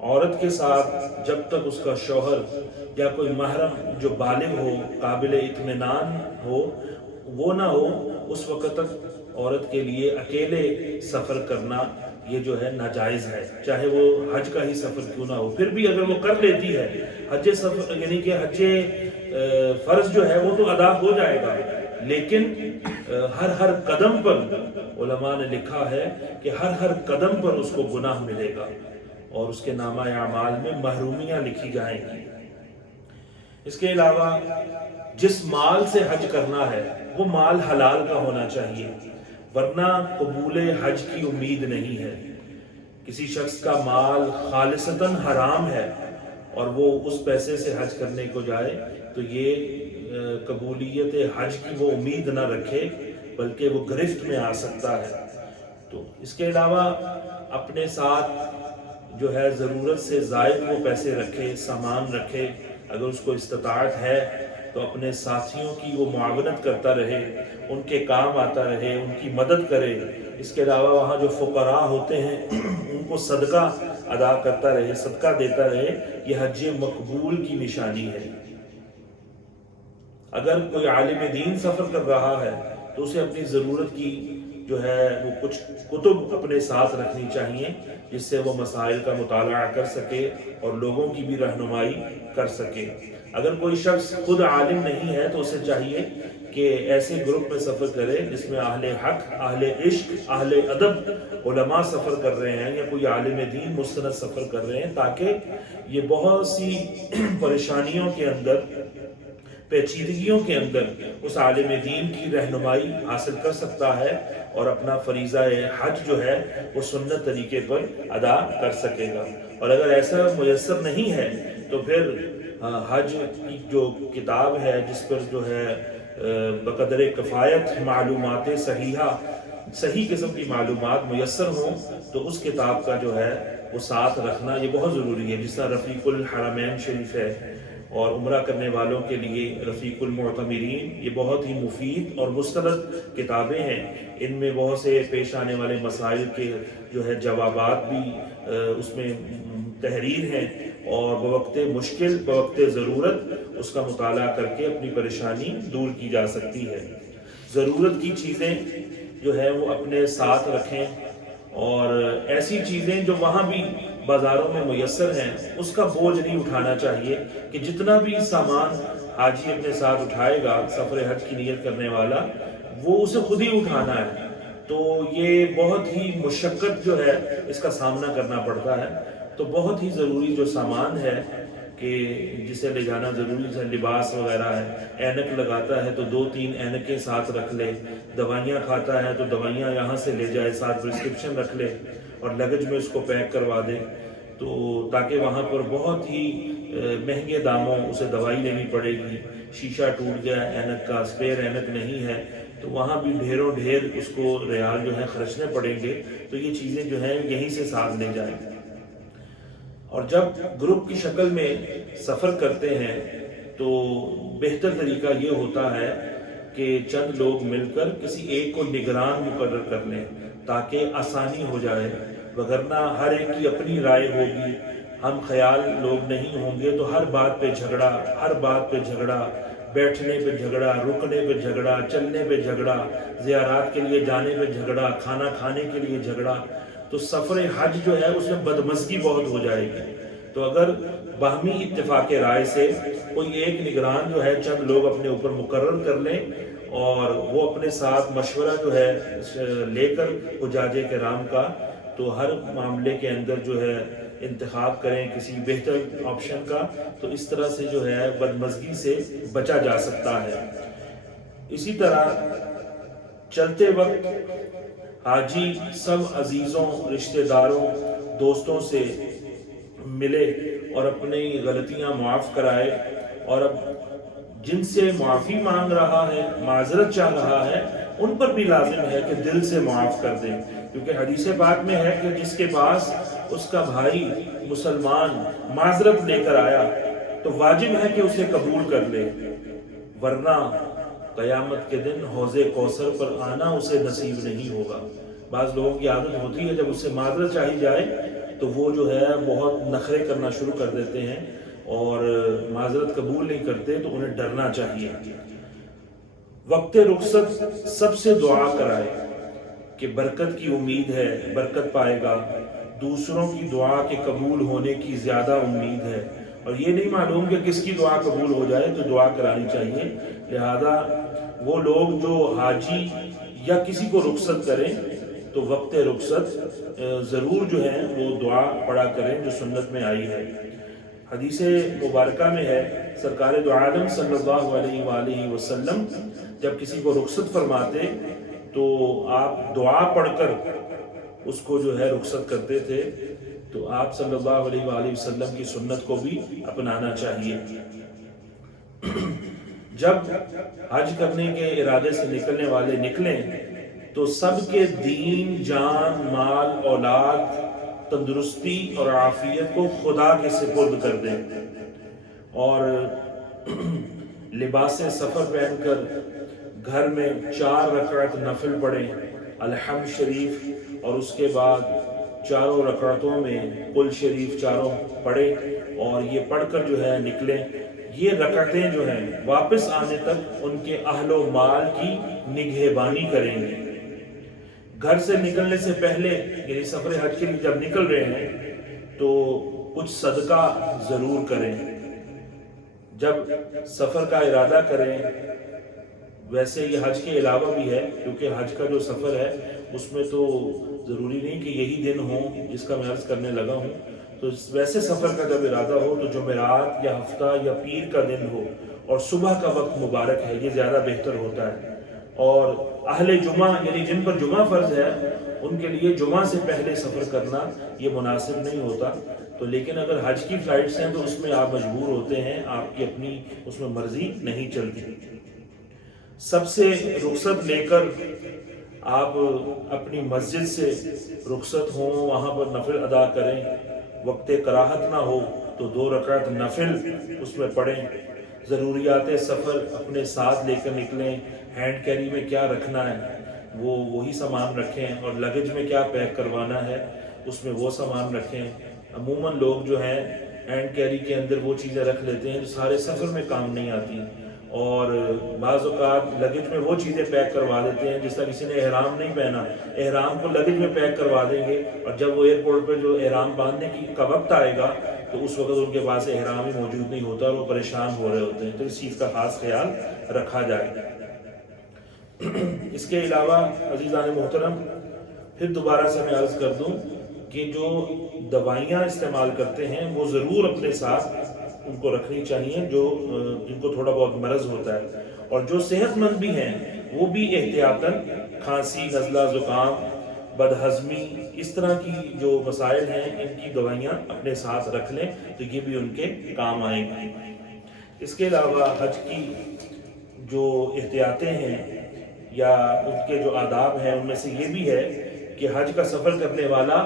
عورت کے ساتھ جب تک اس کا شوہر یا کوئی محرم جو بالغ ہو، قابل اطمینان ہو، وہ نہ ہو، اس وقت تک عورت کے لیے اکیلے سفر کرنا یہ جو ہے ناجائز ہے، چاہے وہ حج کا ہی سفر کیوں نہ ہو۔ پھر بھی اگر وہ کر لیتی ہے حج سفر، یعنی کہ حج فرض جو ہے وہ تو ادا ہو جائے گا، لیکن ہر قدم پر علماء نے لکھا ہے کہ ہر قدم پر اس کو گناہ ملے گا اور اس کے نامہ اعمال میں محرومیاں لکھی جائیں گی۔ اس کے علاوہ جس مال سے حج کرنا ہے وہ مال حلال کا ہونا چاہیے، ورنہ قبول حج کی امید نہیں ہے۔ کسی شخص کا مال خالصتاً حرام ہے اور وہ اس پیسے سے حج کرنے کو جائے تو یہ قبولیت حج کی وہ امید نہ رکھے، بلکہ وہ گرفت میں آ سکتا ہے۔ تو اس کے علاوہ اپنے ساتھ جو ہے ضرورت سے زائد وہ پیسے رکھے، سامان رکھے، اگر اس کو استطاعت ہے تو اپنے ساتھیوں کی وہ معاونت کرتا رہے، ان کے کام آتا رہے، ان کی مدد کرے۔ اس کے علاوہ وہاں جو فقراء ہوتے ہیں ان کو صدقہ ادا کرتا رہے، صدقہ دیتا رہے، یہ حج مقبول کی نشانی ہے۔ اگر کوئی عالم دین سفر کر رہا ہے تو اسے اپنی ضرورت کی جو ہے وہ کچھ کتب اپنے ساتھ رکھنی چاہیے، جس سے وہ مسائل کا مطالعہ کر سکے اور لوگوں کی بھی رہنمائی کر سکے۔ اگر کوئی شخص خود عالم نہیں ہے تو اسے چاہیے کہ ایسے گروپ میں سفر کرے جس میں اہل حق، اہل عشق، اہل ادب علماء سفر کر رہے ہیں یا کوئی عالم دین مستند سفر کر رہے ہیں، تاکہ یہ بہت سی پریشانیوں کے اندر، پیچیدگیوں کے اندر اس عالم دین کی رہنمائی حاصل کر سکتا ہے اور اپنا فریضہ حج جو ہے وہ سنت طریقے پر ادا کر سکے گا۔ اور اگر ایسا میسر نہیں ہے تو پھر حج کی جو کتاب ہے جس پر جو ہے بقدر کفایت معلومات صحیح قسم کی معلومات میسر ہوں تو اس کتاب کا جو ہے وہ ساتھ رکھنا یہ بہت ضروری ہے۔ جس طرح رفیق الحرمین شریف ہے اور عمرہ کرنے والوں کے لیے رفیق المعتمرین، یہ بہت ہی مفید اور مستند کتابیں ہیں۔ ان میں بہت سے پیش آنے والے مسائل کے جو ہے جوابات بھی اس میں تحریر ہیں، اور بوقت مشکل، بوقت ضرورت اس کا مطالعہ کر کے اپنی پریشانی دور کی جا سکتی ہے۔ ضرورت کی چیزیں جو ہے وہ اپنے ساتھ رکھیں، اور ایسی چیزیں جو وہاں بھی بازاروں میں میسر ہیں اس کا بوجھ نہیں اٹھانا چاہیے کہ جتنا بھی سامان حاجی اپنے ساتھ اٹھائے گا سفر حج کی نیت کرنے والا، وہ اسے خود ہی اٹھانا ہے، تو یہ بہت ہی مشقت جو ہے اس کا سامنا کرنا پڑتا ہے۔ تو بہت ہی ضروری جو سامان ہے کہ جسے لے جانا ضروری، جیسے لباس وغیرہ ہے، اینک لگاتا ہے تو 2-3 اینکیں ساتھ رکھ لے، دوائیاں کھاتا ہے تو دوائیاں یہاں سے لے جائے، ساتھ پرسکرپشن رکھ لے اور لگیج میں اس کو پیک کروا دے، تو تاکہ وہاں پر بہت ہی مہنگے داموں اسے دوائی لینی پڑے گی۔ شیشہ ٹوٹ گیا اینک کا، اسپیئر اینک نہیں ہے تو وہاں بھی ڈھیروں ڈھیر اس کو ریال جو ہے خرچنے پڑیں گے، تو یہ چیزیں جو ہیں یہیں سے ساتھ لے جائیں۔ اور جب گروپ کی شکل میں سفر کرتے ہیں تو بہتر طریقہ یہ ہوتا ہے کہ چند لوگ مل کر کسی ایک کو نگران مقرر کر لیں تاکہ آسانی ہو جائے، وگرنہ ہر ایک کی اپنی رائے ہوگی، ہم خیال لوگ نہیں ہوں گے تو ہر بات پہ جھگڑا، ہر بات پہ جھگڑا، بیٹھنے پہ جھگڑا، رکنے پہ جھگڑا، چلنے پہ جھگڑا، زیارات کے لیے جانے پہ جھگڑا، کھانا کھانے کے لیے جھگڑا، تو سفر حج جو ہے اس میں بدمزگی بہت ہو جائے گی۔ تو اگر باہمی اتفاق رائے سے کوئی ایک نگران جو ہے چند لوگ اپنے اوپر مقرر کر لیں اور وہ اپنے ساتھ مشورہ جو ہے لے کر حجاج کرام کا، تو ہر معاملے کے اندر جو ہے انتخاب کریں کسی بہتر آپشن کا، تو اس طرح سے جو ہے بدمزگی سے بچا جا سکتا ہے۔ اسی طرح چلتے وقت حاجی سب عزیزوں، رشتہ داروں، دوستوں سے ملے اور اپنی غلطیاں معاف کرائے، اور اب جن سے معافی مانگ رہا ہے، معذرت چاہ رہا ہے، ان پر بھی لازم ہے کہ دل سے معاف کر دیں، کیونکہ حدیث پاک میں ہے کہ جس کے پاس اس کا بھائی مسلمان معذرت لے کر آیا تو واجب ہے کہ اسے قبول کر لے، ورنہ قیامت کے دن حوض کوثر پر آنا اسے نصیب نہیں ہوگا۔ بعض لوگوں کی عادت ہوتی ہے جب اس سے معذرت چاہی جائے تو وہ جو ہے بہت نخرے کرنا شروع کر دیتے ہیں اور معذرت قبول نہیں کرتے، تو انہیں ڈرنا چاہیے۔ وقت رخصت سب سے دعا کرائے کہ برکت کی امید ہے، برکت پائے گا، دوسروں کی دعا کے قبول ہونے کی زیادہ امید ہے، اور یہ نہیں معلوم کہ کس کی دعا قبول ہو جائے، تو دعا کرانی چاہیے۔ لہذا وہ لوگ جو حاجی یا کسی کو رخصت کریں تو وقت رخصت ضرور جو ہے وہ دعا پڑھا کریں جو سنت میں آئی ہے۔ حدیث مبارکہ میں ہے، سرکار دو عالم صلی اللہ علیہ وآلہ وسلم جب کسی کو رخصت فرماتے تو آپ دعا پڑھ کر اس کو جو ہے رخصت کرتے تھے، تو آپ صلی اللہ علیہ وآلہ وسلم کی سنت کو بھی اپنانا چاہیے۔ جب حج کرنے کے ارادے سے نکلنے والے نکلیں تو سب کے دین، جان، مال، اولاد، تندرستی اور عافیت کو خدا کے سپرد کر دیں، اور لباس سفر پہن کر گھر میں 4 رکعت نفل پڑھیں، الحمد شریف، اور اس کے بعد چاروں رکعتوں میں قل شریف چاروں پڑھیں، اور یہ پڑھ کر جو ہے نکلیں۔ یہ رکعتیں جو ہیں واپس آنے تک ان کے اہل و مال کی نگہبانی کریں گے۔ گھر سے نکلنے سے پہلے یعنی سفر حج کے لیے جب نکل رہے ہیں تو کچھ صدقہ ضرور کریں۔ جب سفر کا ارادہ کریں، ویسے یہ حج کے علاوہ بھی ہے، کیونکہ حج کا جو سفر ہے اس میں تو ضروری نہیں کہ یہی دن ہو جس کا میں عرض کرنے لگا ہوں، تو ویسے سفر کا جب ارادہ ہو تو جمعرات یا ہفتہ یا پیر کا دن ہو اور صبح کا وقت مبارک ہے، یہ زیادہ بہتر ہوتا ہے۔ اور اہل جمعہ یعنی جن پر جمعہ فرض ہے ان کے لیے جمعہ سے پہلے سفر کرنا یہ مناسب نہیں ہوتا، تو لیکن اگر حج کی فلائٹس ہیں تو اس میں آپ مجبور ہوتے ہیں، آپ کی اپنی اس میں مرضی نہیں چلتی۔ سب سے رخصت لے کر آپ اپنی مسجد سے رخصت ہوں، وہاں پر نفل ادا کریں، وقت کراہت نہ ہو تو 2 رکعت نفل اس میں پڑھیں۔ ضروریات سفر اپنے ساتھ لے کر نکلیں، ہینڈ کیری میں کیا رکھنا ہے وہی سامان رکھیں، اور لگیج میں کیا پیک کروانا ہے اس میں وہ سامان رکھیں۔ عموماً لوگ جو ہیں ہینڈ کیری کے اندر وہ چیزیں رکھ لیتے ہیں جو سارے سفر میں کام نہیں آتی، اور بعض اوقات لگیج میں وہ چیزیں پیک کروا دیتے ہیں، جس طرح کسی نے احرام نہیں پہنا، احرام کو لگیج میں پیک کروا دیں گے، اور جب وہ ایئرپورٹ پہ جو احرام باندھنے کا وقت آئے گا تو اس وقت ان کے پاس احرام ہی موجود نہیں ہوتا اور وہ پریشان ہو رہے ہوتے ہیں، تو اس چیز کا خاص خیال رکھا جائے۔ اس کے علاوہ عزیزان محترم پھر دوبارہ سے میں عرض کر دوں کہ جو دوائیاں استعمال کرتے ہیں وہ ضرور اپنے ساتھ ان کو رکھنی چاہیے، جن کو تھوڑا بہت مرض ہوتا ہے، اور جو صحت مند بھی ہیں وہ بھی احتیاطاً کھانسی، نزلہ، زکام، بدہضمی، اس طرح کی جو مسائل ہیں ان کی دوائیاں اپنے ساتھ رکھ لیں تو یہ بھی ان کے کام آئیں گی۔ اس کے علاوہ حج کی جو احتیاطیں ہیں یا ان کے جو آداب ہیں ان میں سے یہ بھی ہے کہ حج کا سفر کرنے والا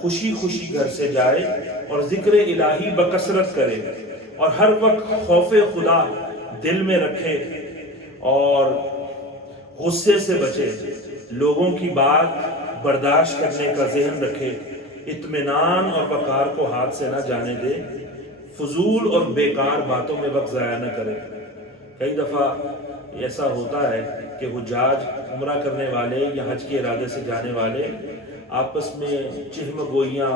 خوشی خوشی گھر سے جائے اور ذکر الہی بکثرت کرے، اور ہر وقت خوف خدا دل میں رکھے اور غصے سے بچے، لوگوں کی بات برداشت کرنے کا ذہن رکھے، اطمینان اور وقار کو ہاتھ سے نہ جانے دے، فضول اور بیکار باتوں میں وقت ضائع نہ کرے۔ کئی دفعہ ایسا ہوتا ہے کہ حجاج عمرہ کرنے والے یا حج کے ارادے سے جانے والے آپس میں چہم گوئیاں،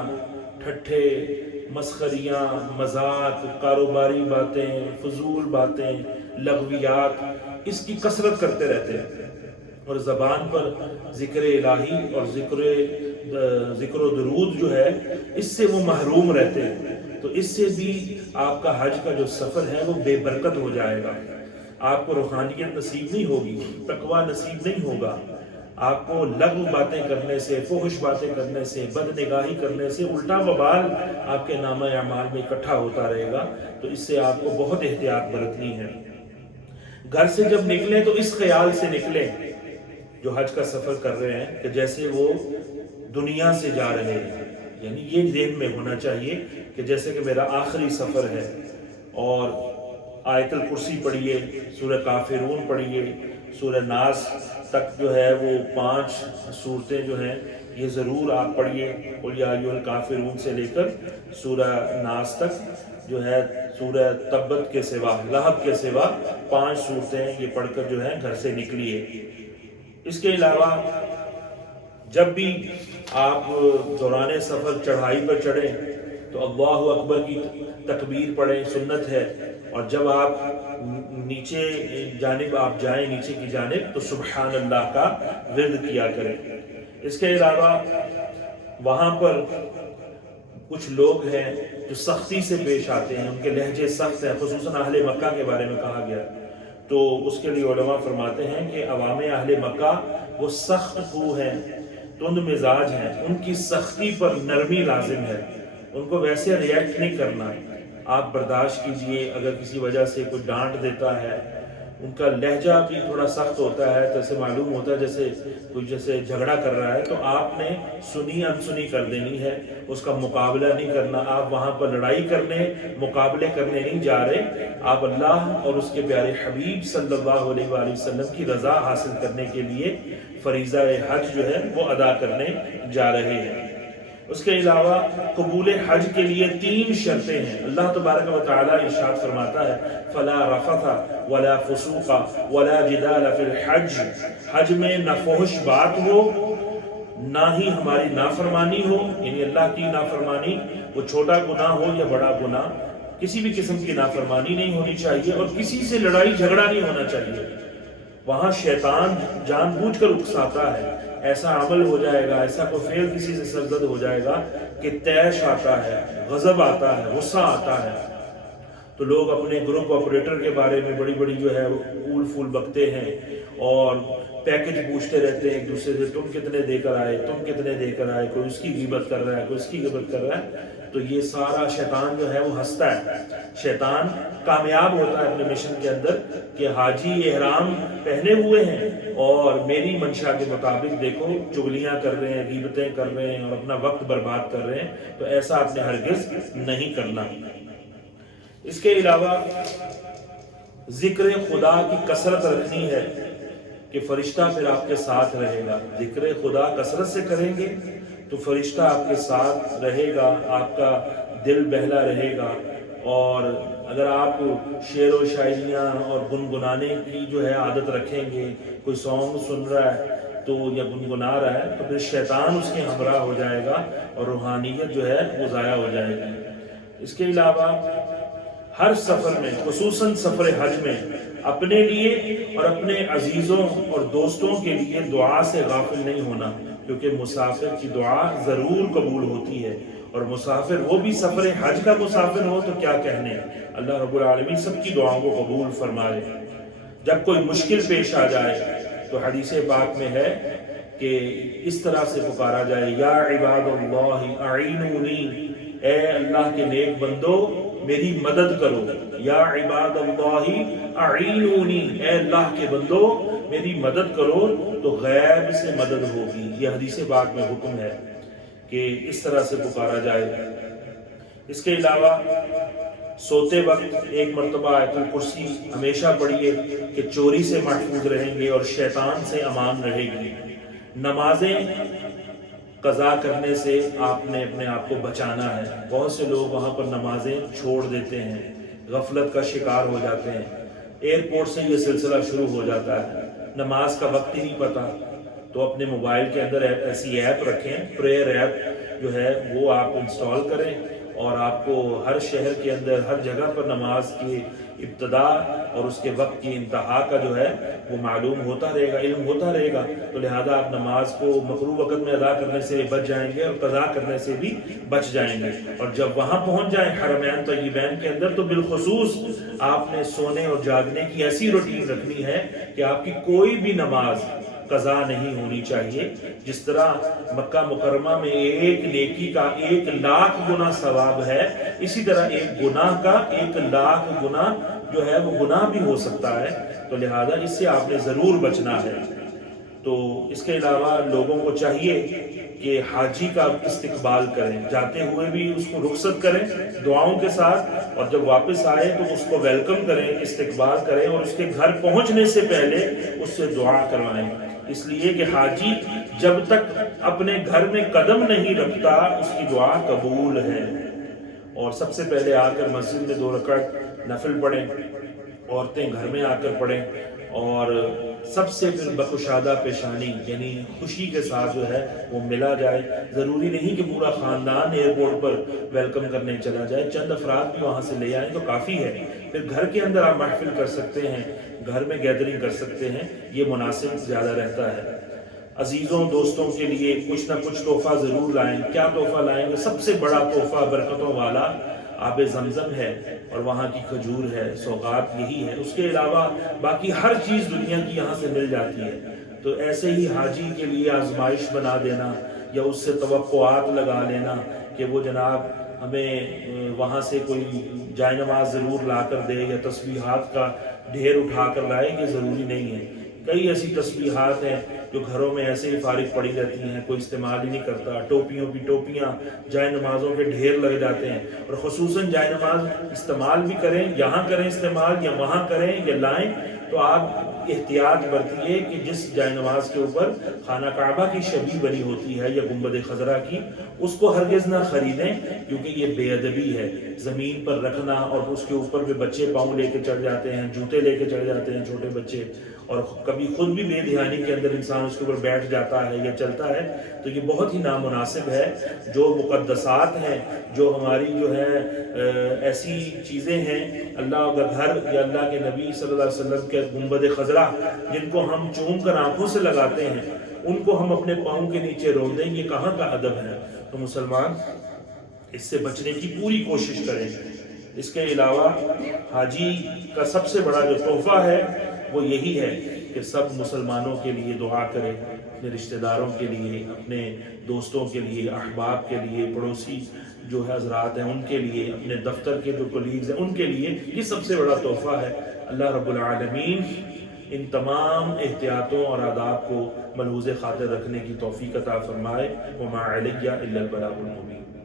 ٹھٹھے، مسخریاں، مذاق، کاروباری باتیں، فضول باتیں، لغویات، اس کی کثرت کرتے رہتے ہیں، اور زبان پر ذکر الہی اور ذکر و درود جو ہے اس سے وہ محروم رہتے ہیں، تو اس سے بھی آپ کا حج کا جو سفر ہے وہ بے برکت ہو جائے گا، آپ کو روحانیت نصیب نہیں ہوگی، تقوی نصیب نہیں ہوگا، آپ کو لغو باتیں کرنے سے، فحش باتیں کرنے سے، بد نگاہی کرنے سے الٹا وبال آپ کے نامہ اعمال میں اکٹھا ہوتا رہے گا، تو اس سے آپ کو بہت احتیاط برتنی ہے۔ گھر سے جب نکلیں تو اس خیال سے نکلیں جو حج کا سفر کر رہے ہیں کہ جیسے وہ دنیا سے جا رہے ہیں، یعنی یہ ذہن میں ہونا چاہیے کہ جیسے کہ میرا آخری سفر ہے، اور آیت الکرسی پڑھیے، سورہ کافرون پڑھیے، سورہ ناس تک جو ہے وہ 5 صورتیں جو ہیں یہ ضرور آپ پڑھیے، قل یا ایھا الکافرون سے لے کر سورہ ناس تک جو ہے، سورہ تبت کے سوا، لہب کے سوا 5 صورتیں یہ پڑھ کر جو ہے گھر سے نکلیے۔ اس کے علاوہ جب بھی آپ دوران سفر چڑھائی پر چڑھیں تو اللہ اکبر کی تکبیر پڑھیں، سنت ہے، اور جب آپ نیچے جانب آپ جائیں، نیچے کی جانب، تو سبحان اللہ کا ورد کیا کریں۔ اس کے علاوہ وہاں پر کچھ لوگ ہیں جو سختی سے پیش آتے ہیں، ان کے لہجے سخت ہیں، خصوصاً اہل مکہ کے بارے میں کہا گیا، تو اس کے لیے علماء فرماتے ہیں کہ عوام اہل مکہ وہ سخت خو ہیں، تند مزاج ہیں، ان کی سختی پر نرمی لازم ہے، ان کو ویسے ریئیکٹ نہیں کرنا، آپ برداشت کیجئے۔ اگر کسی وجہ سے کوئی ڈانٹ دیتا ہے، ان کا لہجہ بھی تھوڑا سخت ہوتا ہے، تو ایسے معلوم ہوتا ہے جیسے کوئی جیسے جھگڑا کر رہا ہے، تو آپ نے سنی انسنی کر دینی ہے، اس کا مقابلہ نہیں کرنا۔ آپ وہاں پر لڑائی کرنے، مقابلے کرنے نہیں جا رہے، آپ اللہ اور اس کے پیارے حبیب صلی اللہ علیہ وآلہ وسلم کی رضا حاصل کرنے کے لیے فریضہ حج جو ہے وہ ادا کرنے جا رہے ہیں۔ اس کے علاوہ قبول حج کے لیے 3 شرطیں ہیں۔ اللہ تبارک و تعالی ارشاد فرماتا ہے فَلَا رَفَثَ وَلَا فُسُوقَ وَلَا جِدَالَ فِي الْحَجِّ، حج میں نہ فحش بات ہو، نہ ہی ہماری نافرمانی ہو، یعنی اللہ کی نافرمانی، وہ چھوٹا گناہ ہو یا بڑا گناہ، کسی بھی قسم کی نافرمانی نہیں ہونی چاہیے، اور کسی سے لڑائی جھگڑا نہیں ہونا چاہیے۔ وہاں شیطان جان بوجھ کر اکساتا ہے، ایسا عمل ہو جائے گا، ایسا کوئی فعل کسی سے سرزد ہو جائے گا کہ طیش آتا ہے، غضب آتا ہے، غصہ آتا ہے، تو لوگ اپنے گروپ آپریٹر کے بارے میں بڑی بڑی جو ہے اول فول بکتے ہیں، اور پیکج پوچھتے رہتے ہیں ایک دوسرے سے، تم کتنے دے کر آئے، تم کتنے دے کر آئے، کوئی اس کی غیبت کر رہا ہے، کوئی اس کی غیبت کر رہا ہے۔ تو یہ سارا شیطان جو ہے وہ ہنستا ہے، شیطان کامیاب ہوتا ہے اپنے مشن کے اندر کہ حاجی احرام پہنے ہوئے ہیں اور میری منشا کے مطابق دیکھو چغلیاں کر رہے ہیں، غیبتیں کر رہے ہیں، اور اپنا وقت برباد کر رہے ہیں، تو ایسا آپ نے ہرگز نہیں کرنا۔ اس کے علاوہ ذکر خدا کی کثرت رکھنی ہے کہ فرشتہ پھر آپ کے ساتھ رہے گا۔ ذکر خدا کثرت سے کریں گے تو فرشتہ آپ کے ساتھ رہے گا، آپ کا دل بہلا رہے گا، اور اگر آپ شعر و شاعریاں اور گنگنانے کی جو ہے عادت رکھیں گے، کوئی سانگ سن رہا ہے تو یا گنگنا رہا ہے، تو پھر شیطان اس کے ہمراہ ہو جائے گا اور روحانیت جو ہے وہ ضائع ہو جائے گی۔ اس کے علاوہ ہر سفر میں، خصوصاً سفر حج میں، اپنے لیے اور اپنے عزیزوں اور دوستوں کے لیے دعا سے غافل نہیں ہونا، کیونکہ مسافر کی دعا ضرور قبول ہوتی ہے، اور مسافر وہ بھی سفر حج کا مسافر ہو تو کیا کہنے، اللہ رب العالمین سب کی دعاؤں کو قبول فرمائے۔ جب کوئی مشکل پیش آ جائے تو حدیث پاک میں ہے کہ اس طرح سے پکارا جائے، یا عباد اللہ اعینونی، اے اللہ کے نیک بندو میری مدد کرو، یا عباد اللہ اعینونی، اے اللہ کے بندو میری مدد کرو، تو غیب سے مدد ہوگی۔ یہ حدیث پاک میں حکم ہے کہ اس طرح سے پکارا جائے۔ اس کے علاوہ سوتے وقت ایک مرتبہ آیت الکرسی ہمیشہ پڑھیے کہ چوری سے محفوظ رہیں گے اور شیطان سے امان رہے گی۔ نمازیں قضا کرنے سے آپ نے اپنے آپ کو بچانا ہے۔ بہت سے لوگ وہاں پر نمازیں چھوڑ دیتے ہیں، غفلت کا شکار ہو جاتے ہیں، ایئرپورٹ سے یہ سلسلہ شروع ہو جاتا ہے، نماز کا وقت ہی نہیں پتہ، تو اپنے موبائل کے اندر ایسی ایپ رکھیں، پریئر ایپ جو ہے وہ آپ انسٹال کریں، اور آپ کو ہر شہر کے اندر ہر جگہ پر نماز کی ابتدا اور اس کے وقت کی انتہا کا جو ہے وہ معلوم ہوتا رہے گا، علم ہوتا رہے گا، تو لہذا آپ نماز کو مکروہ وقت میں ادا کرنے سے بچ جائیں گے اور قضا کرنے سے بھی بچ جائیں گے۔ اور جب وہاں پہنچ جائیں حرمین طیبین کے اندر تو بالخصوص آپ نے سونے اور جاگنے کی ایسی روٹین رکھنی ہے کہ آپ کی کوئی بھی نماز قضا نہیں ہونی چاہیے۔ جس طرح مکہ مکرمہ میں ایک نیکی کا 1,00,000 گنا ثواب ہے، اسی طرح ایک گناہ کا 1,00,000 گنا جو ہے وہ گناہ بھی ہو سکتا ہے، تو لہذا اس سے آپ نے ضرور بچنا ہے۔ تو اس کے علاوہ لوگوں کو چاہیے کہ حاجی کا استقبال کریں، جاتے ہوئے بھی اس کو رخصت کریں دعاؤں کے ساتھ، اور جب واپس آئے تو اس کو ویلکم کریں، استقبال کریں، اور اس کے گھر پہنچنے سے پہلے اس سے دعا کروائیں، اس لیے کہ حاجی جب تک اپنے گھر میں قدم نہیں رکھتا اس کی دعا قبول ہے۔ اور سب سے پہلے آ کر مسجد میں 2 رکعت نفل پڑھیں، عورتیں گھر میں آ کر پڑھیں، اور سب سے پھر بخشادہ پیشانی یعنی خوشی کے ساتھ جو ہے وہ ملا جائے۔ ضروری نہیں کہ پورا خاندان ایئرپورٹ پر ویلکم کرنے چلا جائے، چند افراد بھی وہاں سے لے آئیں تو کافی ہے۔ پھر گھر کے اندر آپ محفل کر سکتے ہیں، گھر میں گیدرنگ کر سکتے ہیں، یہ مناسب زیادہ رہتا ہے۔ عزیزوں دوستوں کے لیے کچھ نہ کچھ تحفہ ضرور لائیں۔ کیا تحفہ لائیں گے؟ سب سے بڑا تحفہ برکتوں والا آب زمزم ہے اور وہاں کی کھجور ہے، سوغات یہی ہے۔ اس کے علاوہ باقی ہر چیز دنیا کی یہاں سے مل جاتی ہے، تو ایسے ہی حاجی کے لیے آزمائش بنا دینا یا اس سے توقعات لگا لینا کہ وہ جناب ہمیں وہاں سے کوئی جائے نماز ضرور لا کر دے یا تسبیحات کا ڈھیر اٹھا کر لائے، یہ ضروری نہیں ہے۔ کئی ایسی تسبیحات ہیں جو گھروں میں ایسے ہی فارغ پڑی رہتی ہیں، کوئی استعمال ہی نہیں کرتا۔ ٹوپیوں کی ٹوپیاں، جائے نمازوں کے ڈھیر لگ جاتے ہیں، اور خصوصاً جائے نماز استعمال بھی کریں، یہاں کریں استعمال یا وہاں کریں یا لائیں، تو آپ احتیاط برتیے کہ جس جائے نماز کے اوپر خانہ کعبہ کی شبیہ بنی ہوتی ہے یا گنبد خضرا کی، اس کو ہرگز نہ خریدیں، کیونکہ یہ بے ادبی ہے۔ زمین پر رکھنا اور اس کے اوپر بھی بچے پاؤں لے کے چڑھ جاتے ہیں، جوتے لے کے چڑھ جاتے ہیں چھوٹے بچے، اور کبھی خود بھی بے دھیانی کے اندر انسان اس کے اوپر بیٹھ جاتا ہے یا چلتا ہے، تو یہ بہت ہی نامناسب ہے۔ جو مقدسات ہیں، جو ہماری جو ہے ایسی چیزیں ہیں، اللہ کا گھر یا اللہ کے نبی صلی اللہ علیہ وسلم کے گنبد خضرا جن کو ہم چوم کر آنکھوں سے لگاتے ہیں، ان کو ہم اپنے پاؤں کے نیچے رون دیں، یہ کہاں کا ادب ہے؟ تو مسلمان اس سے بچنے کی پوری کوشش کریں۔ اس کے علاوہ حاجی کا سب سے بڑا جو تحفہ ہے وہ یہی ہے کہ سب مسلمانوں کے لیے دعا کریں، اپنے رشتہ داروں کے لیے، اپنے دوستوں کے لیے، احباب کے لیے، پڑوسی جو ہے حضرات ہیں ان کے لیے، اپنے دفتر کے جو کولیگز ہیں ان کے لیے، یہ سب سے بڑا تحفہ ہے۔ اللہ رب العالمین ان تمام احتیاطوں اور آداب کو ملحوظ خاطر رکھنے کی توفیق عطا فرمائے۔ وما علیہ الا البلاغ المبین۔